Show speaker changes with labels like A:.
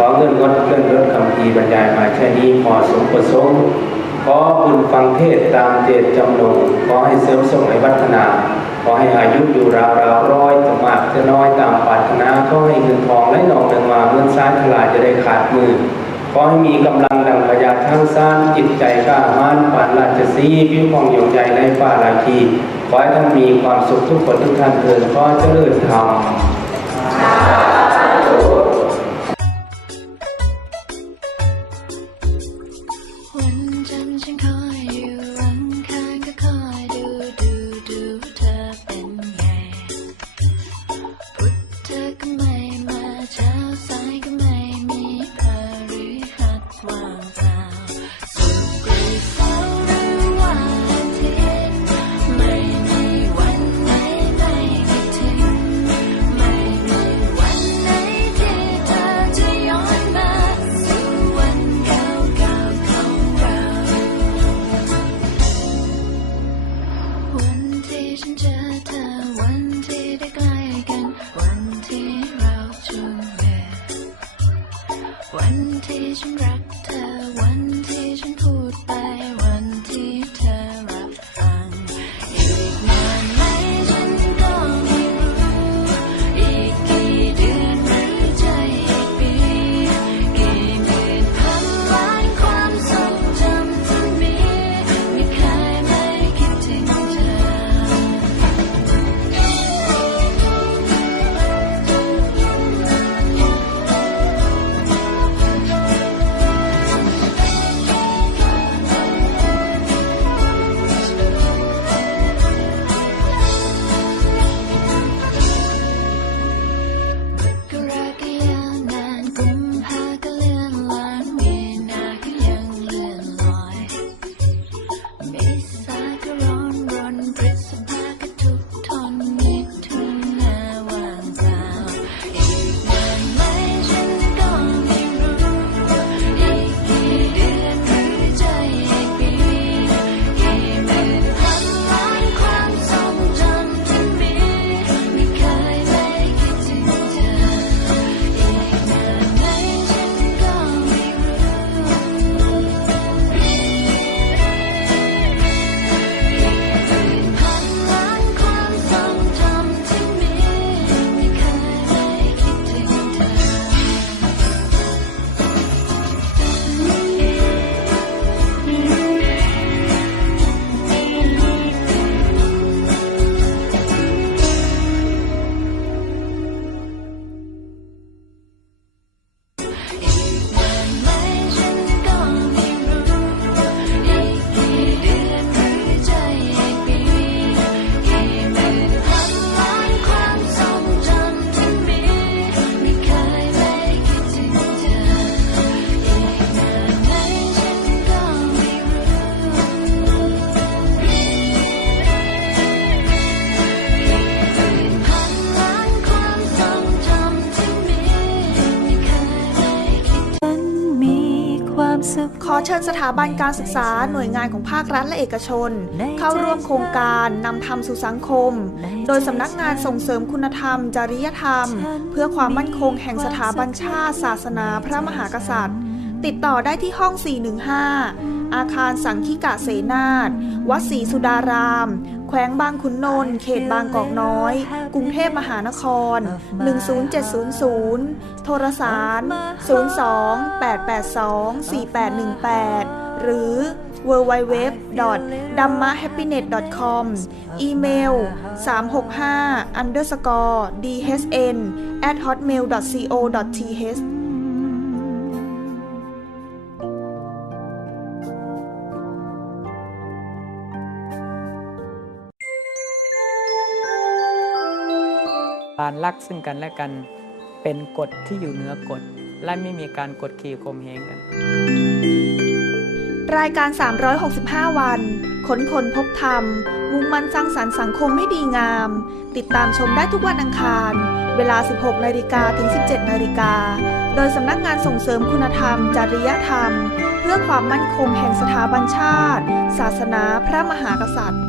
A: ขอเงินงดเคลื่อนรถคำพีบรรยายมาแค่นี้พอสมประสงค์ขอบุญฟังเทศตามเจตจำนงขอให้เสริมส่งให้วัฒนาขอให้อายุอยู่ราวราวร้อยจะมากจะน้อยตามปรารถนาขอให้เงินทองไหลนองเดินมาเงินซ้ายทลายจะได้ขาดมือขอให้มีกำลังดังพญาทั้งสร้างจิตใจกล้าหาญปานราชสีห์ผิวพองหยงใหญ่ในฟ้าราคีขอให้ท่านมีความสุขทุกคนทุกท่านเถิดขอเจริญธรรม
B: วันที่ฉันรักเธอวันที่ฉันพูดไป อเชิ
C: ญสถาบันการศึกษาหน่วยงานของภาครัฐและเอกชน เข้าร่วมโครงการนำธรรมสู่สังคม โดยสำนักงานส่งเสริมคุณธรรม จริยธรรม เพื่อความมั่นคงแห่งสถาบันชาติ ศาสนา พระมหากษัตริย์ ติดต่อได้ที่ห้อง 415 อาคารสังคิกะเสนาถวัดศรีสุดาราม แขวงบางขุนนนท์เขตบางกอกน้อย กรุงเทพมหานคร 10700 โทรสาร 02 882 4818 หรือ www d a m m a h a p p i n e t com อีเมล 365 underscore dhn at hotmail.co.th
D: การรักซึ่งกันและกันเป็นกฎที่อยู่เหนือกฎ และไม่มีการกดขี่ข่มเหงกัน
C: รายการ 365 วันค้นคนพบธรรม มุ่งมั่นสร้างสรรค์สังคมให้ดีงาม ติดตามชมได้ทุกวันอังคาร เวลา 16นาฬิกาถึง 17นาฬิกา โดยสำนักงานส่งเสริมคุณธรรม จริยธรรม เพื่อความมั่นคงแห่งสถาบันชาติ ศาสนาพระมหากษัตริย์